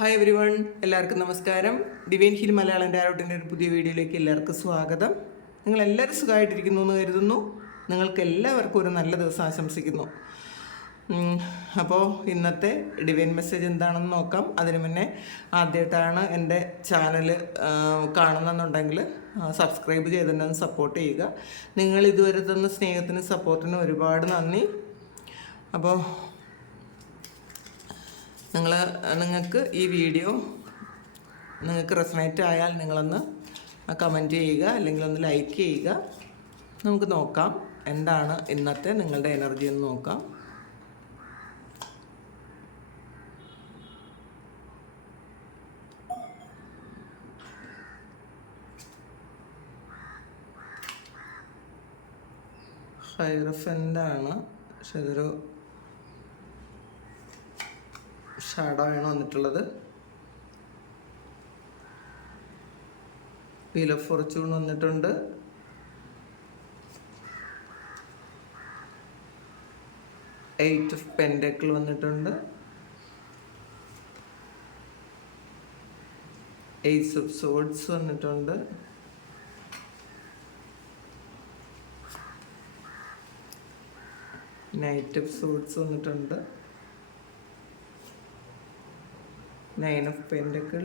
Hi every one എല്ലാവർക്കും നമസ്കാരം. Divine hill Malayalam ഡയറോട്ടിന്റെ ഒരു പുതിയ വീഡിയോയിലേക്ക് എല്ലാവർക്കും സ്വാഗതം. നിങ്ങൾ എല്ലാവരും സുഖമായിട്ടിരിക്കുന്നു എന്ന് കരുതുന്നു. നിങ്ങൾക്ക് എല്ലാവർക്കും ഒരു നല്ല ദിവസം ആശംസിക്കുന്നു. അപ്പോൾ ഇന്നത്തെ ഡിവൈൻ മെസ്സേജ് എന്താണെന്ന് നോക്കാം. അതിന് മുന്നേ ആദ്യമായിട്ടാണ് എന്റെ ചാനൽ കാണുന്നെന്നുണ്ടെങ്കിൽ സബ്സ്ക്രൈബ് ചെയ്തിട്ടുണ്ടെന്ന് സപ്പോർട്ട് ചെയ്യുക. നിങ്ങൾ ഇതുവരെ തന്ന സ്നേഹത്തിനും സപ്പോർട്ടിനും ഒരുപാട് നന്ദി. അപ്പോൾ നിങ്ങൾ നിങ്ങൾക്ക് ഈ വീഡിയോ നിങ്ങൾക്ക് റെസണേറ്റ് ആയാൽ നിങ്ങളൊന്ന് കമന്റ് ചെയ്യുക അല്ലെങ്കിൽ ഒന്ന് ലൈക്ക് ചെയ്യുക. നമുക്ക് നോക്കാം എന്താണ് ഇന്നത്തെ നിങ്ങളുടെ എനർജി എന്ന് നോക്കാം. ഹൈറഫന്റാണ് പക്ഷെ ഇതൊരു ഷാഡോ ആണ് വന്നിട്ടുള്ളത്. വീൽ ഫോർച്യൂൺ വന്നിട്ടുണ്ട്. എയ്റ്റ് ഓഫ് പെൻഡക്കിൾ വന്നിട്ടുണ്ട്. എയ്റ്റ്സ് ഓഫ് സോഡ്സ് വന്നിട്ടുണ്ട്. നൈറ്റ് ഓഫ് സോഡ്സ് വന്നിട്ടുണ്ട്. നയൻ ഓഫ് പെൻഡക്കിൾ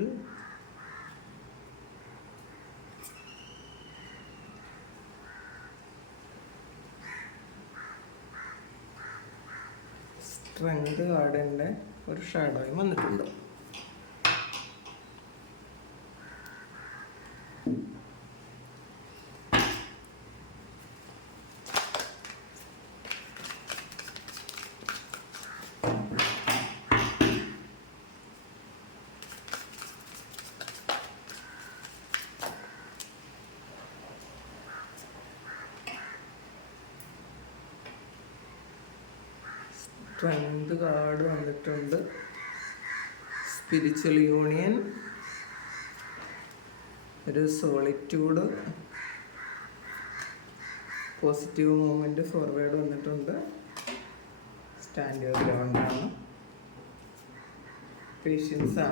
സ്ട്രെങ്ത് കാർഡിന്റെ ഒരു ഷാഡോയും വന്നിട്ടുണ്ട്. സ്ട്രെങ്ത് കാർഡ് വന്നിട്ടുണ്ട്? സ്പിരിച്വൽ യൂണിയൻ ഒരു സോളിറ്റ്യൂഡ് പോസിറ്റീവ് മൂവ്മെന്റ് ഫോർവേഡ് വന്നിട്ടുണ്ട്. സ്റ്റാൻഡേർഡ് ഗ്രൗണ്ടാണ് പേഷ്യൻസ്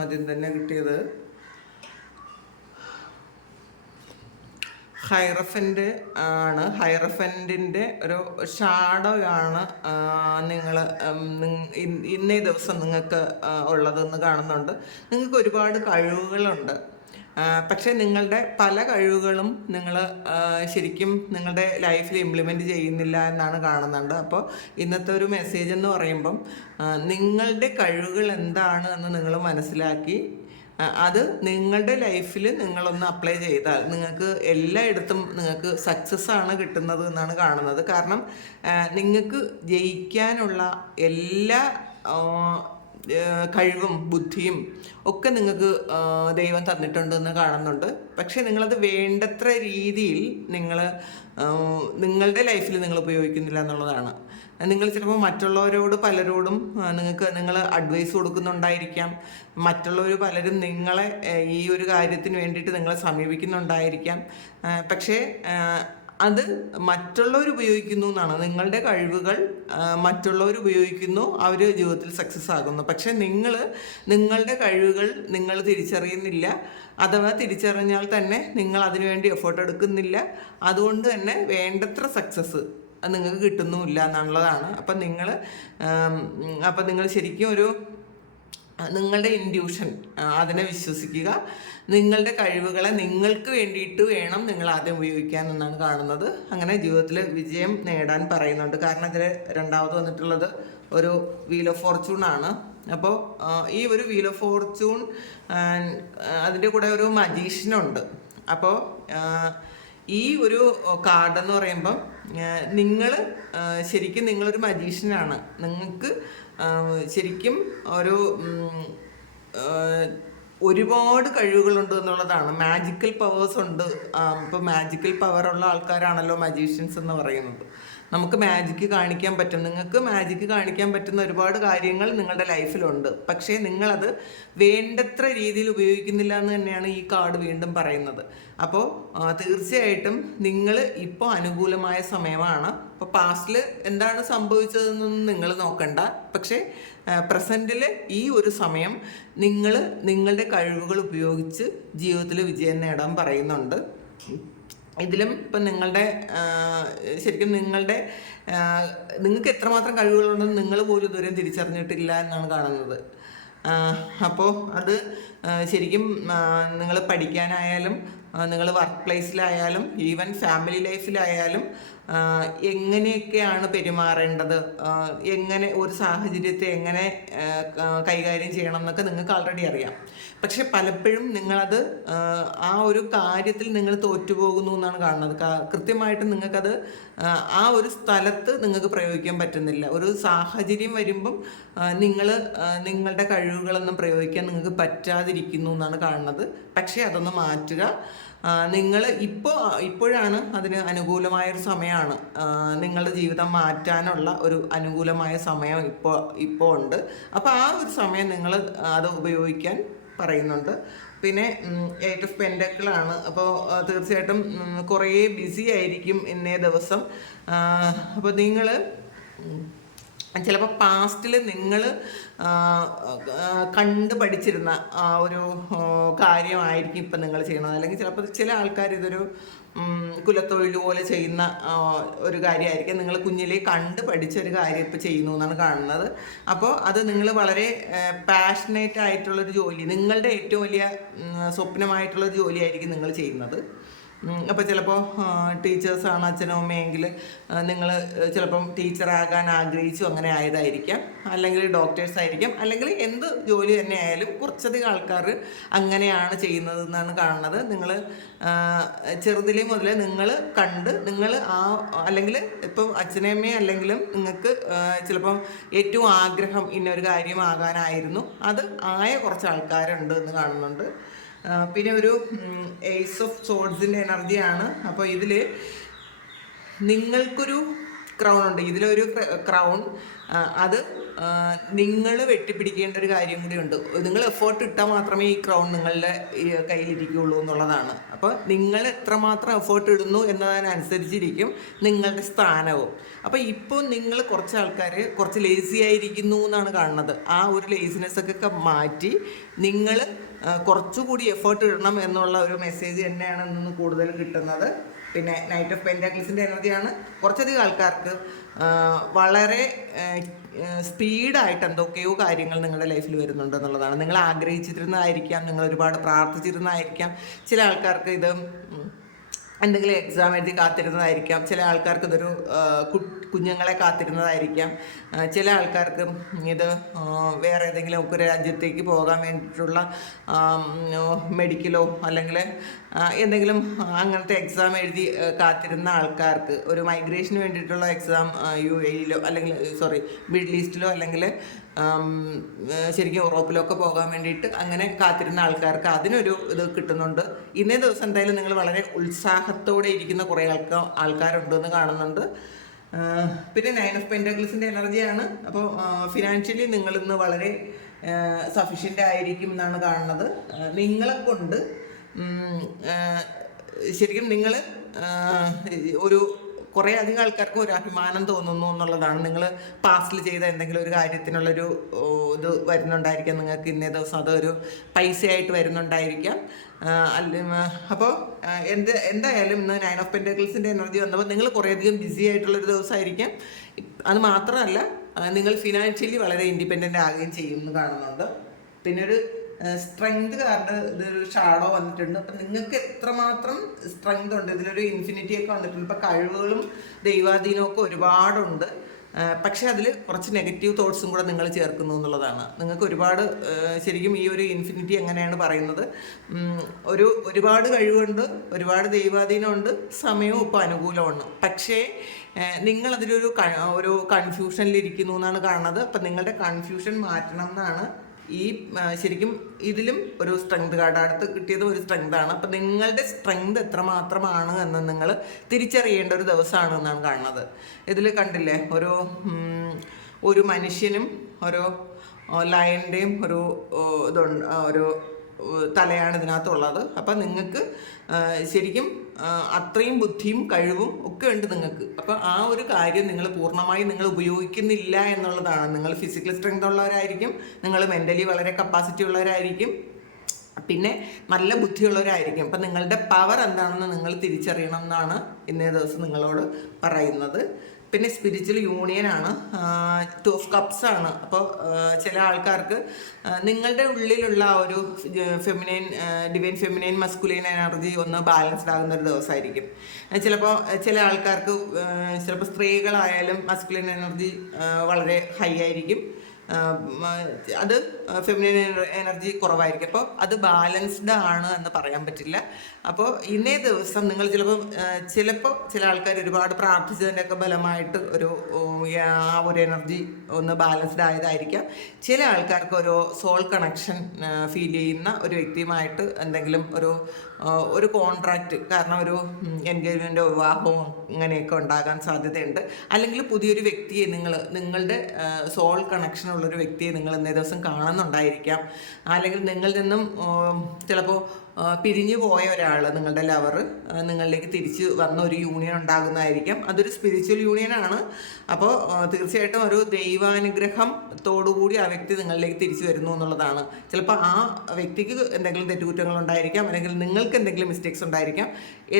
ആദ്യം തന്നെ കിട്ടിയത് ഹൈറഫന്റെ ആണ്. ഹൈറഫന്റിന്റെ ഒരു ഷാഡോ ആണ് നിങ്ങൾ ഇന്നേ ദിവസം നിങ്ങൾക്ക് ഉള്ളതെന്ന് കാണുന്നുണ്ട്. നിങ്ങൾക്ക് ഒരുപാട് കഴിവുകളുണ്ട്. പക്ഷേ നിങ്ങളുടെ പല കഴിവുകളും നിങ്ങൾ ശരിക്കും നിങ്ങളുടെ ലൈഫിൽ ഇംപ്ലിമെന്റ് ചെയ്യുന്നില്ല എന്നാണ് കാണുന്നുണ്ട് അപ്പോൾ ഇന്നത്തെ ഒരു മെസ്സേജ് എന്ന് പറയുമ്പം നിങ്ങളുടെ കഴിവുകൾ എന്താണ് എന്ന് നിങ്ങൾ മനസ്സിലാക്കി അത് നിങ്ങളുടെ ലൈഫിൽ നിങ്ങളൊന്ന് അപ്ലൈ ചെയ്താൽ നിങ്ങൾക്ക് എല്ലായിടത്തും നിങ്ങൾക്ക് സക്സസ് ആണ് കിട്ടുന്നത് എന്നാണ് കാണുന്നത്. കാരണം നിങ്ങൾക്ക് ജയിക്കാനുള്ള എല്ലാ കഴിവും ബുദ്ധിയും ഒക്കെ നിങ്ങൾക്ക് ദൈവം തന്നിട്ടുണ്ടെന്ന് കാണുന്നുണ്ട്. പക്ഷേ നിങ്ങളത് വേണ്ടത്ര രീതിയിൽ നിങ്ങൾ നിങ്ങളുടെ ലൈഫിൽ നിങ്ങൾ ഉപയോഗിക്കുന്നില്ല എന്നുള്ളതാണ്. നിങ്ങൾ ചിലപ്പോൾ മറ്റുള്ളവരോട് പലരോടും നിങ്ങൾക്ക് നിങ്ങൾ അഡ്വൈസ് കൊടുക്കുന്നുണ്ടായിരിക്കാം. മറ്റുള്ളവർ പലരും നിങ്ങളെ ഈ ഒരു കാര്യത്തിന് വേണ്ടിയിട്ട് നിങ്ങളെ സമീപിക്കുന്നുണ്ടായിരിക്കാം. പക്ഷേ അത് മറ്റുള്ളവർ ഉപയോഗിക്കുന്നു എന്നാണ്. നിങ്ങളുടെ കഴിവുകൾ മറ്റുള്ളവർ ഉപയോഗിക്കുന്നു അവർ ജീവിതത്തിൽ സക്സസ് ആകുന്നു. പക്ഷെ നിങ്ങൾ നിങ്ങളുടെ കഴിവുകൾ നിങ്ങൾ തിരിച്ചറിയുന്നില്ല. അഥവാ തിരിച്ചറിഞ്ഞാൽ തന്നെ നിങ്ങൾ അതിനുവേണ്ടി എഫേർട്ട് എടുക്കുന്നില്ല. അതുകൊണ്ട് തന്നെ വേണ്ടത്ര സക്സസ് നിങ്ങൾക്ക് കിട്ടുന്നുമില്ല എന്നുള്ളതാണ്. അപ്പം നിങ്ങൾ അപ്പം നിങ്ങൾ ശരിക്കും ഒരു നിങ്ങളുടെ ഇൻഡ്യൂഷൻ അതിനെ വിശ്വസിക്കുക. നിങ്ങളുടെ കഴിവുകളെ നിങ്ങൾക്ക് വേണ്ടിയിട്ട് വേണം നിങ്ങൾ ആദ്യം ഉപയോഗിക്കാൻ എന്നാണ് കാണുന്നത്. അങ്ങനെ ജീവിതത്തിൽ വിജയം നേടാൻ പറയുന്നുണ്ട്. കാരണം ഇതിൽ രണ്ടാമത് വന്നിട്ടുള്ളത് ഒരു വീൽ ഓഫ് ഫോർച്യൂൺ ആണ്. അപ്പോൾ ഈ ഒരു വീൽ ഓഫ് ഫോർച്യൂൺ അതിന്റെ കൂടെ ഒരു മജീഷ്യനുണ്ട് അപ്പോൾ ഈ ഒരു കാർഡ് എന്ന് പറയുമ്പം നിങ്ങൾ ശരിക്കും നിങ്ങളൊരു മജീഷ്യനാണ് നിങ്ങൾക്ക് ശരിക്കും ഒരു ഒരുപാട് കഴിവുകളുണ്ട് എന്നുള്ളതാണ്. മാജിക്കൽ പവേഴ്സ് ഉണ്ട്. ഇപ്പോൾ മാജിക്കൽ പവർ ഉള്ള ആൾക്കാരാണല്ലോ മജീഷ്യൻസ് എന്ന് പറയുന്നത്. നമുക്ക് മാജിക്ക് കാണിക്കാൻ പറ്റും. നിങ്ങൾക്ക് മാജിക്ക് കാണിക്കാൻ പറ്റുന്ന ഒരുപാട് കാര്യങ്ങൾ നിങ്ങളുടെ ലൈഫിലുണ്ട്. പക്ഷേ നിങ്ങളത് വേണ്ടത്ര രീതിയിൽ ഉപയോഗിക്കുന്നില്ല എന്ന് തന്നെയാണ് ഈ കാർഡ് വീണ്ടും പറയുന്നത്. അപ്പോൾ തീർച്ചയായിട്ടും നിങ്ങൾ ഇപ്പോൾ അനുകൂലമായ സമയമാണ്. അപ്പോൾ പാസ്റ്റിൽ എന്താണ് സംഭവിച്ചതെന്നൊന്നും നിങ്ങൾ നോക്കണ്ട. പക്ഷേ പ്രസന്റിൽ ഈ ഒരു സമയം നിങ്ങൾ നിങ്ങളുടെ കഴിവുകൾ ഉപയോഗിച്ച് ജീവിതത്തിൽ വിജയം നേടാൻ പറയുന്നുണ്ട്. ഇതിലും ഇപ്പം നിങ്ങളുടെ ശരിക്കും നിങ്ങളുടെ നിങ്ങൾക്ക് എത്രമാത്രം കഴിവുകളുണ്ടെന്ന് നിങ്ങൾ പോലും ഇതുവരെ തിരിച്ചറിഞ്ഞിട്ടില്ല എന്നാണ് കാണുന്നത്. അപ്പോൾ അത് ശരിക്കും നിങ്ങൾ പഠിക്കാനായാലും നിങ്ങൾ വർക്ക് പ്ലേസിലായാലും ഈവൻ ഫാമിലി ലൈഫിലായാലും എങ്ങനെയൊക്കെയാണ് പെരുമാറേണ്ടത്? എങ്ങനെ ഒരു സാഹചര്യത്തെ എങ്ങനെ കൈകാര്യം ചെയ്യണം എന്നൊക്കെ നിങ്ങൾക്ക് ആൾറെഡി അറിയാം. പക്ഷെ പലപ്പോഴും നിങ്ങളത് ആ, ഒരു കാര്യത്തിൽ നിങ്ങൾ തോറ്റുപോകുന്നു എന്നാണ് കാണുന്നത്. കൃത്യമായിട്ട് നിങ്ങൾക്കത് ആ ഒരു സ്ഥലത്ത് നിങ്ങൾക്ക് പ്രയോഗിക്കാൻ പറ്റുന്നില്ല. ഒരു സാഹചര്യം വരുമ്പം നിങ്ങൾ നിങ്ങളുടെ കഴിവുകളൊന്നും പ്രയോഗിക്കാൻ നിങ്ങൾക്ക് പറ്റാതിരിക്കുന്നു എന്നാണ് കാണുന്നത്. പക്ഷേ അതൊന്ന് മാറ്റുക. നിങ്ങൾ ഇപ്പോൾ ഇപ്പോഴാണ് അതിന് അനുകൂലമായ ഒരു സമയമാണ് നിങ്ങളുടെ ജീവിതം മാറ്റാനുള്ള ഒരു അനുകൂലമായ സമയം ഇപ്പോൾ ഇപ്പോൾ ഉണ്ട്. അപ്പോൾ ആ ഒരു സമയം നിങ്ങൾ അത് ഉപയോഗിക്കാൻ പറയുന്നുണ്ട്. പിന്നെ എയ്റ്റ് ഓഫ് പെൻഡക്കിളാണ് അപ്പോൾ തീർച്ചയായിട്ടും കുറേ ബിസി ആയിരിക്കും ഇന്നേ ദിവസം. അപ്പോൾ നിങ്ങൾ ചിലപ്പോൾ പാസ്റ്റിൽ നിങ്ങൾ കണ്ട് പഠിച്ചിരുന്ന ഒരു കാര്യമായിരിക്കും ഇപ്പം നിങ്ങൾ ചെയ്യുന്നത് അല്ലെങ്കിൽ ചിലപ്പോൾ ചില ആൾക്കാർ ഇതൊരു കുലത്തൊഴിൽ പോലെ ചെയ്യുന്ന ഒരു കാര്യമായിരിക്കും. നിങ്ങൾ കുഞ്ഞിലേ കണ്ട് പഠിച്ച ഒരു കാര്യം ഇപ്പോൾ ചെയ്യുന്നു എന്നാണ് കാണുന്നത്. അപ്പോൾ അത് നിങ്ങൾ വളരെ പാഷനേറ്റ് ആയിട്ടുള്ളൊരു ജോലി നിങ്ങളുടെ ഏറ്റവും വലിയ സ്വപ്നമായിട്ടുള്ളൊരു ജോലിയായിരിക്കും നിങ്ങൾ ചെയ്യുന്നത്. അപ്പോൾ ചിലപ്പോൾ ടീച്ചേഴ്സാണ് അച്ഛനും അമ്മയെങ്കിൽ നിങ്ങൾ ചിലപ്പം ടീച്ചറാകാൻ ആഗ്രഹിച്ചു അങ്ങനെ ആയതായിരിക്കാം. അല്ലെങ്കിൽ ഡോക്ടേഴ്സ് ആയിരിക്കാം. അല്ലെങ്കിൽ എന്ത് ജോലി തന്നെ ആയാലും കുറച്ചധികം ആൾക്കാർ അങ്ങനെയാണ് ചെയ്യുന്നത് എന്നാണ് കാണുന്നത്. നിങ്ങൾ ചെറുതിലെ മുതലേ നിങ്ങൾ കണ്ട് നിങ്ങൾ ആ അല്ലെങ്കിൽ ഇപ്പം അച്ഛനമ്മയെ അല്ലെങ്കിലും നിങ്ങൾക്ക് ചിലപ്പം ഏറ്റവും ആഗ്രഹം ഇന്നൊരു കാര്യമാകാനായിരുന്നു. അത് ആയ കുറച്ച് ആൾക്കാരുണ്ട് എന്ന് കാണുന്നുണ്ട്. പിന്നെ ഒരു എയ്സ് ഓഫ് സോഡ്സിന്റെ എനർജിയാണ്. അപ്പോൾ ഇതിൽ നിങ്ങൾക്കൊരു ക്രൗൺ ഉണ്ട്. ഇതിലൊരു ക്രൗൺ അത് നിങ്ങൾ വെട്ടിപ്പിടിക്കേണ്ട ഒരു കാര്യം കൂടിയുണ്ട് നിങ്ങൾ എഫേർട്ട് ഇട്ടാൽ മാത്രമേ ഈ ക്രൗൺ നിങ്ങളുടെ കയ്യിലിരിക്കുകയുള്ളൂ എന്നുള്ളതാണ്. അപ്പോൾ നിങ്ങൾ എത്രമാത്രം എഫേർട്ട് ഇടുന്നു എന്നതിനനുസരിച്ചിരിക്കും നിങ്ങളുടെ സ്ഥാനവും. അപ്പോൾ ഇപ്പോൾ നിങ്ങൾ കുറച്ച് ആൾക്കാർ കുറച്ച് ലേസി ആയിരിക്കുന്നു എന്നാണ് കാണുന്നത്. ആ ഒരു ലേസിനെസ് ഒക്കെ മാറ്റി നിങ്ങൾ കുറച്ചുകൂടി എഫേർട്ട് ഇടണം എന്നുള്ള ഒരു മെസ്സേജ് തന്നെയാണ് ഇന്ന് കൂടുതൽ കിട്ടുന്നത്. പിന്നെ നൈറ്റ് ഓഫ് പെന്റാക്ലിസിന്റെ എനർജിയാണ്. കുറച്ചധികം ആൾക്കാർക്ക് വളരെ സ്പീഡായിട്ട് എന്തൊക്കെയോ കാര്യങ്ങൾ നിങ്ങളുടെ ലൈഫിൽ വരുന്നുണ്ട് എന്നുള്ളതാണ്. നിങ്ങൾ ആഗ്രഹിച്ചിരുന്നതായിരിക്കാം നിങ്ങൾ ഒരുപാട് പ്രാർത്ഥിച്ചിരുന്നതായിരിക്കാം. ചില ആൾക്കാർക്ക് ഇത് എന്തെങ്കിലും എക്സാം എഴുതി കാത്തിരുന്നതായിരിക്കാം. ചില ആൾക്കാർക്ക് ഇതൊരു കുഞ്ഞുങ്ങളെ കാത്തിരുന്നതായിരിക്കാം. ചില ആൾക്കാർക്ക് ഇത് വേറെ ഏതെങ്കിലും ഒക്കെ ഒരു രാജ്യത്തേക്ക് പോകാൻ വേണ്ടിയിട്ടുള്ള മെഡിക്കലോ അല്ലെങ്കിൽ എന്തെങ്കിലും അങ്ങനത്തെ എക്സാം എഴുതി കാത്തിരുന്ന ആൾക്കാർക്ക് ഒരു മൈഗ്രേഷന് വേണ്ടിയിട്ടുള്ള എക്സാം യു എയിലോ അല്ലെങ്കിൽ സോറി മിഡിൽ ഈസ്റ്റിലോ അല്ലെങ്കിൽ ശരിക്കും യൂറോപ്പിലൊക്കെ പോകാൻ വേണ്ടിയിട്ട് അങ്ങനെ കാത്തിരുന്ന ആൾക്കാർക്ക് അതിനൊരു ഇത് കിട്ടുന്നുണ്ട്. ഇന്നേ ദിവസം എന്തായാലും നിങ്ങൾ വളരെ ഉത്സാഹത്തോടെ ഇരിക്കുന്ന കുറേ ആൾക്കാർ ആൾക്കാരുണ്ടെന്ന് കാണുന്നുണ്ട്. പിന്നെ നയൻ ഓഫ് പെന്റക്കിൾസിന്റെ എനർജിയാണ് അപ്പോൾ ഫിനാൻഷ്യലി നിങ്ങൾ ഇന്ന് വളരെ സഫീഷ്യന്റ് ആയിരിക്കും എന്നാണ് കാണുന്നത്. നിങ്ങളെ കൊണ്ട് ശരിക്കും നിങ്ങൾ ഒരു കുറേ അധികം ആൾക്കാർക്ക് ഒരു അഭിമാനം തോന്നുന്നു എന്നുള്ളതാണ്. നിങ്ങൾ പാസ്റ്റിൽ ചെയ്ത എന്തെങ്കിലും ഒരു കാര്യത്തിനുള്ളൊരു ഇത് വരുന്നുണ്ടായിരിക്കാം. നിങ്ങൾക്ക് ഇന്നേ ദിവസം അതൊരു പൈസയായിട്ട് വരുന്നുണ്ടായിരിക്കാം. അല്ല അപ്പോൾ എന്ത് എന്തായാലും ഇന്ന് നയൻ ഓഫ് പെന്റക്കിൾസിന്റെ എനർജി വന്നപ്പോൾ നിങ്ങൾ കുറേയധികം ബിസി ആയിട്ടുള്ളൊരു ദിവസമായിരിക്കാം. അത് മാത്രമല്ല നിങ്ങൾ ഫിനാൻഷ്യലി വളരെ ഇൻഡിപെൻഡന്റ് ആകുകയും ചെയ്യുമെന്ന് കാണുന്നുണ്ട്. പിന്നെ ഒരു സ്ട്രെങ്ത് കാർഡ് ഇതൊരു ഷാഡോ വന്നിട്ടുണ്ട്. അപ്പം നിങ്ങൾക്ക് എത്രമാത്രം സ്ട്രെങ്ത് ഉണ്ട്? ഇതിലൊരു ഇൻഫിനിറ്റി ഒക്കെ വന്നിട്ടുണ്ട്. ഇപ്പം കഴിവുകളും ദൈവാധീനമൊക്കെ ഒരുപാടുണ്ട്. പക്ഷേ അതിൽ കുറച്ച് നെഗറ്റീവ് തോട്ട്സും കൂടെ നിങ്ങൾ ചേർക്കുന്നു എന്നുള്ളതാണ്. നിങ്ങൾക്ക് ഒരുപാട് ശരിക്കും ഈ ഒരു ഇൻഫിനിറ്റി എങ്ങനെയാണ് പറയുന്നത്? ഒരു ഒരുപാട് കഴിവുണ്ട് ഒരുപാട് ദൈവാധീനമുണ്ട് സമയവും ഇപ്പോൾ അനുകൂലമാണ്. പക്ഷേ നിങ്ങളതിലൊരു ഒരു കൺഫ്യൂഷനിലിരിക്കുന്നു എന്നാണ് കാണുന്നത്. അപ്പം നിങ്ങളുടെ കൺഫ്യൂഷൻ മാറ്റണം എന്നാണ് ഈ ശരിക്കും ഇതിലും ഒരു സ്ട്രെങ്ത് കാർഡ് അടുത്ത് കിട്ടിയത് ഒരു സ്ട്രെങ്ത് ആണ്. അപ്പം നിങ്ങളുടെ സ്ട്രെങ്ത് എത്രമാത്രമാണ് എന്ന് നിങ്ങൾ തിരിച്ചറിയേണ്ട ഒരു ദിവസമാണ് എന്നാണ് കാണുന്നത്. ഇതിൽ കണ്ടില്ലേ? ഒരു ഒരു മനുഷ്യനും ഒരു ലയന്റെയും ഒരു ഇതുണ്ട് ഒരു തലയാണ് ഇതിനകത്തുള്ളത്. അപ്പം നിങ്ങൾക്ക് ശരിക്കും അത്രയും ബുദ്ധിയും കഴിവും ഒക്കെ ഉണ്ട് നിങ്ങൾക്ക്. അപ്പോൾ ആ ഒരു കാര്യം നിങ്ങൾ പൂർണമായി നിങ്ങൾ ഉപയോഗിക്കുന്നില്ല എന്നുള്ളതാണ്. നിങ്ങൾ ഫിസിക്കൽ സ്ട്രെങ്ത് ഉള്ളവരായിരിക്കും നിങ്ങൾ മെന്റലി വളരെ കപ്പാസിറ്റി ഉള്ളവരായിരിക്കും പിന്നെ നല്ല ബുദ്ധിയുള്ളവരായിരിക്കും. അപ്പം നിങ്ങളുടെ പവർ എന്താണെന്ന് നിങ്ങൾ തിരിച്ചറിയണം എന്നാണ് ഇന്നേ ദിവസം നിങ്ങളോട് പറയുന്നത്. പിന്നെ സ്പിരിച്വൽ യൂണിയൻ ആണ്. ടു ഓഫ് കപ്സ് ആണ്. അപ്പോൾ ചില ആൾക്കാർക്ക് നിങ്ങളുടെ ഉള്ളിലുള്ള ആ ഒരു feminine divine feminine masculine energy ഒന്ന് ബാലൻസ്ഡ് ആകുന്ന ഒരു ദിവസമായിരിക്കും ചിലപ്പോൾ ചില ആൾക്കാർക്ക് ചിലപ്പോൾ സ്ത്രീകളായാലും മസ്കുലൈൻ എനർജി വളരെ ഹൈ ആയിരിക്കും. അത് ഫെമിനിൻ എനർജി കുറവായിരിക്കും. അപ്പോൾ അത് ബാലൻസ്ഡ് ആണ് എന്ന് പറയാൻ പറ്റില്ല. അപ്പോൾ ഇന്നേ ദിവസം നിങ്ങൾ ചിലപ്പോൾ ചിലപ്പോൾ ചില ആൾക്കാർ ഒരുപാട് പ്രാർത്ഥിച്ചതിന്റെയൊക്കെ ബലമായിട്ട് ഒരു ആ ഒരു എനർജി ഒന്ന് ബാലൻസ്ഡ് ആയതായിരിക്കാം. ചില ആൾക്കാർക്ക് ഒരു സോൾ കണക്ഷൻ ഫീൽ ചെയ്യുന്ന ഒരു വ്യക്തിയുമായിട്ട് എന്തെങ്കിലും ഒരു ഒരു കോൺട്രാക്റ്റ് കാരണം ഒരു എൻഗേജ്മെന്റോ വിവാഹമോ ഇങ്ങനെയൊക്കെ ഉണ്ടാകാൻ സാധ്യതയുണ്ട്. അല്ലെങ്കിൽ പുതിയൊരു വ്യക്തിയെ നിങ്ങൾ നിങ്ങളുടെ സോൾ കണക്ഷൻ ഉള്ളൊരു വ്യക്തിയെ നിങ്ങൾ ഇന്നേ ദിവസം കാണുന്നുണ്ടായിരിക്കാം. അല്ലെങ്കിൽ നിങ്ങളിൽ നിന്നും ചിലപ്പോൾ പിരിഞ്ഞു പോയ ഒരാൾ നിങ്ങളുടെ ലവർ നിങ്ങളിലേക്ക് തിരിച്ച് വന്ന ഒരു യൂണിയൻ ഉണ്ടാകുന്നതായിരിക്കാം. അതൊരു സ്പിരിച്വൽ യൂണിയനാണ് അപ്പോൾ തീർച്ചയായിട്ടും ഒരു ദൈവാനുഗ്രഹത്തോടുകൂടി ആ വ്യക്തി നിങ്ങളിലേക്ക് തിരിച്ചു വരുന്നു എന്നുള്ളതാണ്. ചിലപ്പോൾ ആ വ്യക്തിക്ക് എന്തെങ്കിലും തെറ്റുകുറ്റങ്ങൾ ഉണ്ടായിരിക്കാം അല്ലെങ്കിൽ നിങ്ങൾക്ക് എന്തെങ്കിലും മിസ്റ്റേക്സ് ഉണ്ടായിരിക്കാം.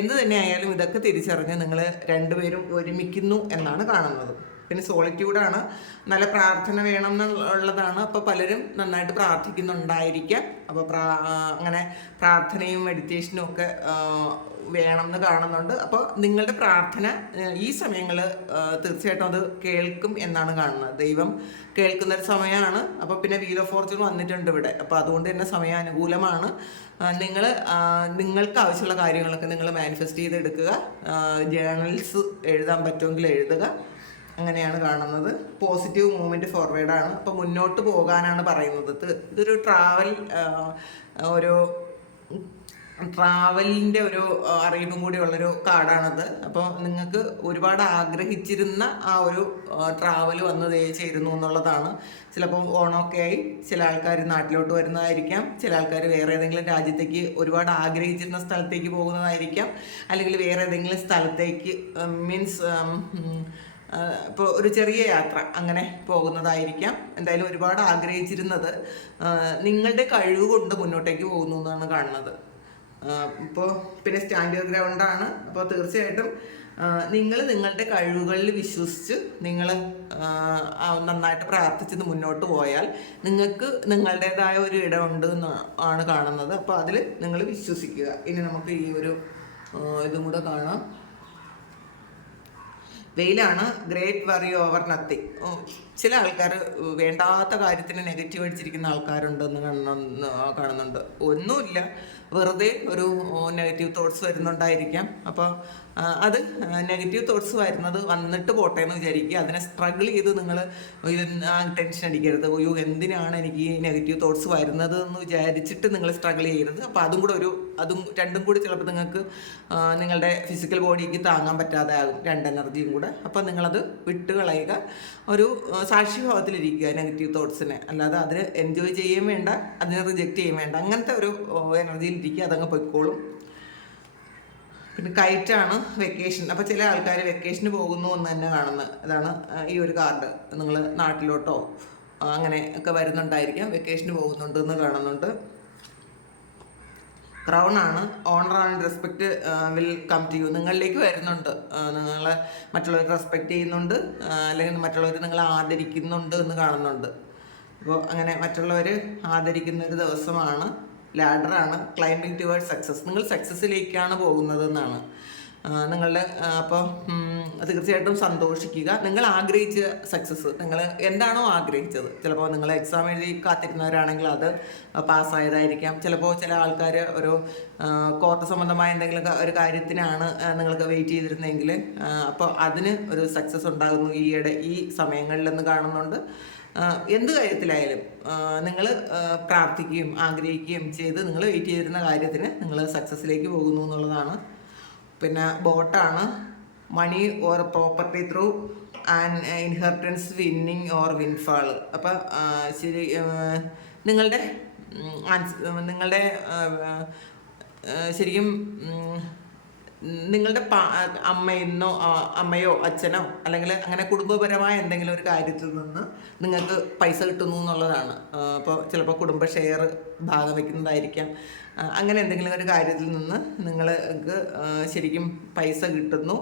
എന്ത് തന്നെ ആയാലും ഇതൊക്കെ തിരിച്ചറിഞ്ഞ് നിങ്ങൾ രണ്ടുപേരും ഒരുമിക്കുന്നു എന്നാണ് കാണുന്നത്. പിന്നെ സോളിറ്റ്യൂഡാണ്. നല്ല പ്രാർത്ഥന വേണം എന്നുള്ളതാണ് അപ്പോൾ പലരും നന്നായിട്ട് പ്രാർത്ഥിക്കുന്നുണ്ടായിരിക്കാം. അപ്പോൾ അങ്ങനെ പ്രാർത്ഥനയും മെഡിറ്റേഷനും ഒക്കെ വേണമെന്ന് കാണുന്നുണ്ട്. അപ്പോൾ നിങ്ങളുടെ പ്രാർത്ഥന ഈ സമയങ്ങൾ തീർച്ചയായിട്ടും അത് കേൾക്കും എന്നാണ് കാണുന്നത്. ദൈവം കേൾക്കുന്ന ഒരു സമയമാണ് അപ്പോൾ പിന്നെ വീൽ ഓഫ് വന്നിട്ടുണ്ട് ഇവിടെ. അപ്പോൾ അതുകൊണ്ട് തന്നെ സമയാനുകൂലമാണ് നിങ്ങൾ നിങ്ങൾക്ക് ആവശ്യമുള്ള കാര്യങ്ങളൊക്കെ നിങ്ങൾ മാനിഫെസ്റ്റ് ചെയ്തെടുക്കുക. ജേണൽസ് എഴുതാൻ പറ്റുമെങ്കിൽ എഴുതുക. അങ്ങനെയാണ് കാണുന്നത്. പോസിറ്റീവ് മൂവ്മെന്റ് ഫോർവേഡാണ് അപ്പോൾ മുന്നോട്ട് പോകാനാണ് പറയുന്നത്. ഇത് ഇതൊരു ട്രാവൽ ഒരു ട്രാവലിന്റെ ഒരു അറിയിപ്പും കൂടിയുള്ളൊരു കാർഡാണത് അപ്പോൾ നിങ്ങൾക്ക് ഒരുപാട് ആഗ്രഹിച്ചിരുന്ന ആ ഒരു ട്രാവൽ വന്ന് ചേരുന്നു എന്നുള്ളതാണ്. ചിലപ്പോൾ ഓണമൊക്കെ ആയി ചില ആൾക്കാർ നാട്ടിലോട്ട് വരുന്നതായിരിക്കാം. ചില ആൾക്കാർ വേറെ ഏതെങ്കിലും രാജ്യത്തേക്ക് ഒരുപാട് ആഗ്രഹിച്ചിരുന്ന സ്ഥലത്തേക്ക് പോകുന്നതായിരിക്കാം. അല്ലെങ്കിൽ വേറെ ഏതെങ്കിലും സ്ഥലത്തേക്ക് മീൻസ് ഇപ്പോൾ ഒരു ചെറിയ യാത്ര അങ്ങനെ പോകുന്നതായിരിക്കാം. എന്തായാലും ഒരുപാട് ആഗ്രഹിച്ചിരുന്നത് നിങ്ങളുടെ കഴിവ് കൊണ്ട് മുന്നോട്ടേക്ക് പോകുന്നു എന്നാണ് കാണുന്നത്. ഇപ്പോൾ പിന്നെ സ്റ്റാൻഡേർഡ് ഗ്രൗണ്ടാണ് അപ്പോൾ തീർച്ചയായിട്ടും നിങ്ങൾ നിങ്ങളുടെ കഴിവുകളിൽ വിശ്വസിച്ച് നിങ്ങൾ നന്നായിട്ട് പ്രാർത്ഥിച്ചത് മുന്നോട്ട് പോയാൽ നിങ്ങൾക്ക് നിങ്ങളുടേതായ ഒരു ഇടമുണ്ട് എന്ന് ആണ് കാണുന്നത്. അപ്പോൾ അതിൽ നിങ്ങൾ വിശ്വസിക്കുക. ഇനി നമുക്ക് ഈ ഒരു ഇതും കൂടെ കാണാം. വെയിലാണ്. ഗ്രേറ്റ് വറി ഓവർ നത്തിങ് ചില ആൾക്കാർ വേണ്ടാത്ത കാര്യത്തിന് നെഗറ്റീവ് അടിച്ചിരിക്കുന്ന ആൾക്കാരുണ്ടെന്ന് കാണുന്ന കാണുന്നുണ്ട്. ഒന്നുമില്ല. വെറുതെ ഒരു നെഗറ്റീവ് തോട്ട്സ് വരുന്നുണ്ടായിരിക്കാം. അപ്പോൾ അത് നെഗറ്റീവ് തോട്ട്സ് വരുന്നത് വന്നിട്ട് പോട്ടെ എന്ന് വിചാരിക്കുക. അതിനെ സ്ട്രഗിൾ ചെയ്ത് നിങ്ങൾ ടെൻഷൻ അടിക്കരുത്. അയ്യോ എന്തിനാണ് എനിക്ക് ഈ നെഗറ്റീവ് തോട്ട്സ് വരുന്നത് എന്ന് വിചാരിച്ചിട്ട് നിങ്ങൾ സ്ട്രഗിൾ ചെയ്യരുത്. അപ്പോൾ അതും കൂടെ ഒരു അതും രണ്ടും കൂടി ചിലപ്പോൾ നിങ്ങൾക്ക് നിങ്ങളുടെ ഫിസിക്കൽ ബോഡിക്ക് താങ്ങാൻ പറ്റാതെ ആകും രണ്ട് എനർജിയും കൂടെ. അപ്പോൾ നിങ്ങളത് വിട്ട് കളയുക ഒരു സാക്ഷിഭാവത്തിലിരിക്കുക നെഗറ്റീവ് തോട്ട്സിനെ അല്ലാതെ അതിന് എൻജോയ് ചെയ്യുകയും വേണ്ട അതിനെ റിജക്റ്റ് ചെയ്യുകയും വേണ്ട. അങ്ങനത്തെ ഒരു എനർജിയിലിരിക്കുക അതങ്ങ് പൊയ്ക്കോളും. പിന്നെ കയറ്റാണ് വെക്കേഷൻ അപ്പോൾ ചില ആൾക്കാർ വെക്കേഷന് പോകുന്നു എന്ന് തന്നെ കാണുന്നത് അതാണ് ഈ ഒരു കാർഡ് നിങ്ങൾ നാട്ടിലോട്ടോ അങ്ങനെ ഒക്കെ വരുന്നുണ്ടായിരിക്കാം. വെക്കേഷന് പോകുന്നുണ്ട് എന്ന് കാണുന്നുണ്ട്. ക്രൗൺ ആണ് honour and respect will come to you നിങ്ങളിലേക്ക് വരുന്നുണ്ട്. നിങ്ങളെ മറ്റുള്ളവർ റെസ്പെക്റ്റ് ചെയ്യുന്നുണ്ട്. അല്ലെങ്കിൽ മറ്റുള്ളവർ നിങ്ങളെ ആദരിക്കുന്നുണ്ട് എന്ന് കാണുന്നുണ്ട്. അപ്പോൾ അങ്ങനെ മറ്റുള്ളവർ ആദരിക്കുന്ന ഒരു ദിവസമാണ്. ലാഡറാണ് ക്ലൈംബിങ് ടുവേഡ് സക്സസ് നിങ്ങൾ സക്സസ്സിലേക്കാണ് പോകുന്നത് എന്നാണ് നിങ്ങളുടെ അപ്പോൾ തീർച്ചയായിട്ടും സന്തോഷിക്കുക. നിങ്ങൾ ആഗ്രഹിച്ച സക്സസ് നിങ്ങൾ എന്താണോ ആഗ്രഹിച്ചത്. ചിലപ്പോൾ നിങ്ങൾ എക്സാം എഴുതി കാത്തിരുന്നവരാണെങ്കിൽ അത് പാസ്സായതായിരിക്കാം. ചിലപ്പോൾ ചില ആൾക്കാർ ഒരു കോർട്ട് സംബന്ധമായ എന്തെങ്കിലും ഒരു കാര്യത്തിനാണ് നിങ്ങൾക്ക് വെയിറ്റ് ചെയ്തിരുന്നെങ്കിൽ അപ്പോൾ അതിന് ഒരു സക്സസ് ഉണ്ടാകുന്നു ഈയിടെ ഈ സമയങ്ങളിലെന്ന് കാണുന്നുണ്ട്. എന്ത് കാര്യത്തിലായാലും നിങ്ങൾ പ്രാർത്ഥിക്കുകയും ആഗ്രഹിക്കുകയും ചെയ്ത് നിങ്ങൾ വെയിറ്റ് ചെയ്തിരുന്ന കാര്യത്തിന് നിങ്ങൾ സക്സസ്സിലേക്ക് പോകുന്നു എന്നുള്ളതാണ്. പിന്നെ ബോട്ടാണ് money or property through and inheritance winning or windfall അപ്പം ശരി നിങ്ങളുടെ നിങ്ങളുടെ ശരിക്കും നിങ്ങളുടെ അമ്മയെന്നോ അമ്മയോ അച്ഛനോ അല്ലെങ്കിൽ അങ്ങനെ കുടുംബപരമായ എന്തെങ്കിലും ഒരു കാര്യത്തിൽ നിന്ന് നിങ്ങൾക്ക് പൈസ കിട്ടുന്നു എന്നുള്ളതാണ്. അപ്പോൾ ചിലപ്പോൾ കുടുംബ ഷെയർ ഭാഗം വയ്ക്കുന്നതായിരിക്കാം അങ്ങനെ എന്തെങ്കിലും ഒരു കാര്യത്തിൽ നിന്ന് നിങ്ങൾക്ക് ശരിക്കും പൈസ കിട്ടുന്നു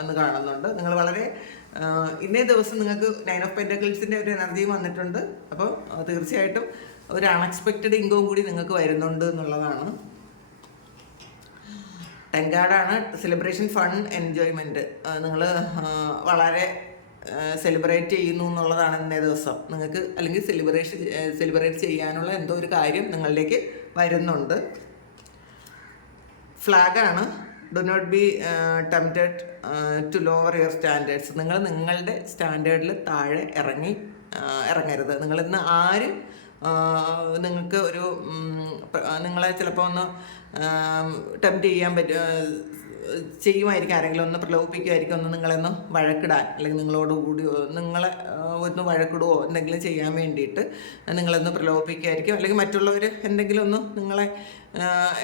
എന്ന് കാണുന്നുണ്ട്. നിങ്ങൾ വളരെ ഇന്നേ ദിവസം നിങ്ങൾക്ക് നയൻ ഓഫ് പെന്റക്കിൾസിന്റെ ഒരു എനർജിയും വന്നിട്ടുണ്ട്. അപ്പോൾ തീർച്ചയായിട്ടും ഒരു അൺഎക്സ്പെക്റ്റഡ് ഇൻകം കൂടി നിങ്ങൾക്ക് വരുന്നുണ്ട് എന്നുള്ളതാണ്. ടെൻകാർഡാണ് സെലിബ്രേഷൻ ഫൺ എൻജോയ്മെന്റ് നിങ്ങൾ വളരെ സെലിബ്രേറ്റ് ചെയ്യുന്നു എന്നുള്ളതാണ് ഇന്നേ ദിവസം. നിങ്ങൾക്ക് അല്ലെങ്കിൽ സെലിബ്രേഷൻ സെലിബ്രേറ്റ് ചെയ്യാനുള്ള എന്തോ ഒരു കാര്യം നിങ്ങളിലേക്ക് വരുന്നുണ്ട്. ഫ്ലാഗാണ് do not be tempted to lower your standards നിങ്ങൾ നിങ്ങളുടെ സ്റ്റാൻഡേർഡിൽ താഴെ ഇറങ്ങി ഇറങ്ങരുത്. നിങ്ങൾ ഇന്ന് ആര് നിങ്ങൾക്ക് ഒരു നിങ്ങളെ ചിലപ്പോൾ ഒന്ന് ടെംപ്റ്റ് ചെയ്യാൻ പറ്റും ചെയ്യുമായിരിക്കും ആരെങ്കിലും ഒന്ന് പ്രലോഭിപ്പിക്കുമായിരിക്കും ഒന്ന് നിങ്ങളെന്ന് വഴക്കിടാൻ അല്ലെങ്കിൽ നിങ്ങളോട് കൂടി നിങ്ങളെ ഒന്ന് വഴക്കിടുവോ എന്തെങ്കിലും ചെയ്യാൻ വേണ്ടിയിട്ട് നിങ്ങളൊന്ന് പ്രലോഭിപ്പിക്കുമായിരിക്കും. അല്ലെങ്കിൽ മറ്റുള്ളവർ എന്തെങ്കിലും ഒന്ന് നിങ്ങളെ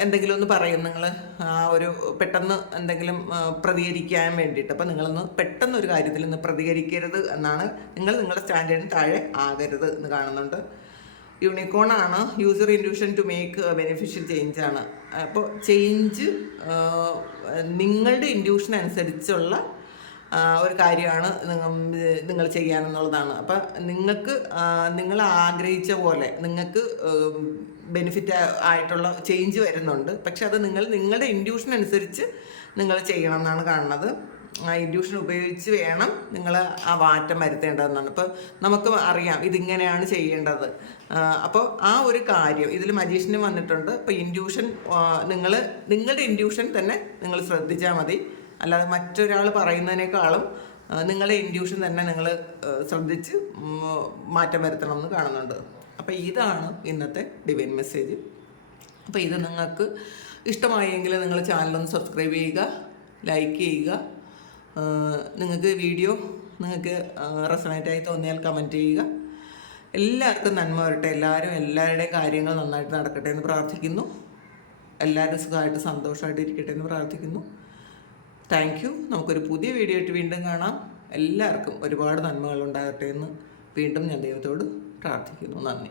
എന്തെങ്കിലും ഒന്ന് പറയും നിങ്ങൾ ആ ഒരു പെട്ടെന്ന് എന്തെങ്കിലും പ്രതികരിക്കാൻ വേണ്ടിയിട്ട്. അപ്പോൾ നിങ്ങളൊന്ന് പെട്ടെന്ന് ഒരു കാര്യത്തിൽ നിന്ന് പ്രതികരിക്കരുത് എന്നാണ് നിങ്ങൾ നിങ്ങളുടെ സ്റ്റാൻഡേർഡിന് താഴെ ആകരുത് എന്ന് കാണുന്നുണ്ട്. യൂണിക്കോൺ ആണ് use your intuition to make beneficial change ആണ്. അപ്പോൾ ചേഞ്ച് നിങ്ങളുടെ ഇൻഡ്യൂഷൻ അനുസരിച്ചുള്ള ഒരു കാര്യമാണ് നിങ്ങൾ ചെയ്യാനെന്നുള്ളതാണ്. അപ്പം നിങ്ങൾക്ക് നിങ്ങൾ ആഗ്രഹിച്ച പോലെ നിങ്ങൾക്ക് ബെനിഫിറ്റ് ആയിട്ടുള്ള ചേഞ്ച് വരുന്നുണ്ട്. പക്ഷെ അത് നിങ്ങൾ നിങ്ങളുടെ ഇൻഡ്യൂഷൻ അനുസരിച്ച് നിങ്ങൾ ചെയ്യണം എന്നാണ് കാണുന്നത്. ഇൻഡ്യൂഷൻ ഉപയോഗിച്ച് വേണം നിങ്ങൾ ആ മാറ്റം വരുത്തേണ്ടതെന്നാണ്. ഇപ്പോൾ നമുക്ക് അറിയാം ഇതിങ്ങനെയാണ് ചെയ്യേണ്ടത്. അപ്പോൾ ആ ഒരു കാര്യം ഇതിൽ മജീഷിനും വന്നിട്ടുണ്ട്. ഇപ്പോൾ ഇൻഡ്യൂഷൻ നിങ്ങൾ നിങ്ങളുടെ ഇൻഡ്യൂഷൻ തന്നെ നിങ്ങൾ ശ്രദ്ധിച്ചാൽ മതി. അല്ലാതെ മറ്റൊരാൾ പറയുന്നതിനേക്കാളും നിങ്ങളുടെ ഇൻഡ്യൂഷൻ തന്നെ നിങ്ങൾ ശ്രദ്ധിച്ച് മാറ്റം വരുത്തണം എന്ന് കാണുന്നുണ്ട്. അപ്പോൾ ഇതാണ് ഇന്നത്തെ ഡിവൈൻ മെസ്സേജ്. അപ്പോൾ ഇത് നിങ്ങൾക്ക് ഇഷ്ടമായെങ്കിൽ നിങ്ങൾ ചാനലൊന്ന് സബ്സ്ക്രൈബ് ചെയ്യുക ലൈക്ക് ചെയ്യുക നിങ്ങൾക്ക് വീഡിയോ നിങ്ങൾക്ക് റെസണേറ്റായി തോന്നിയാൽ കമന്റ് ചെയ്യുക. എല്ലാവർക്കും നന്മ വരട്ടെ. എല്ലാവരും എല്ലാവരുടെയും കാര്യങ്ങൾ നന്നായിട്ട് നടക്കട്ടെ എന്ന് പ്രാർത്ഥിക്കുന്നു. എല്ലാവരും സുഖമായിട്ട് സന്തോഷമായിട്ട് ഇരിക്കട്ടെ എന്ന് പ്രാർത്ഥിക്കുന്നു. താങ്ക് യു നമുക്കൊരു പുതിയ വീഡിയോ ആയിട്ട് വീണ്ടും കാണാം. എല്ലാവർക്കും ഒരുപാട് നന്മകൾ ഉണ്ടാകട്ടെ എന്ന് വീണ്ടും ഞാൻ ദൈവത്തോട് പ്രാർത്ഥിക്കുന്നു. നന്ദി.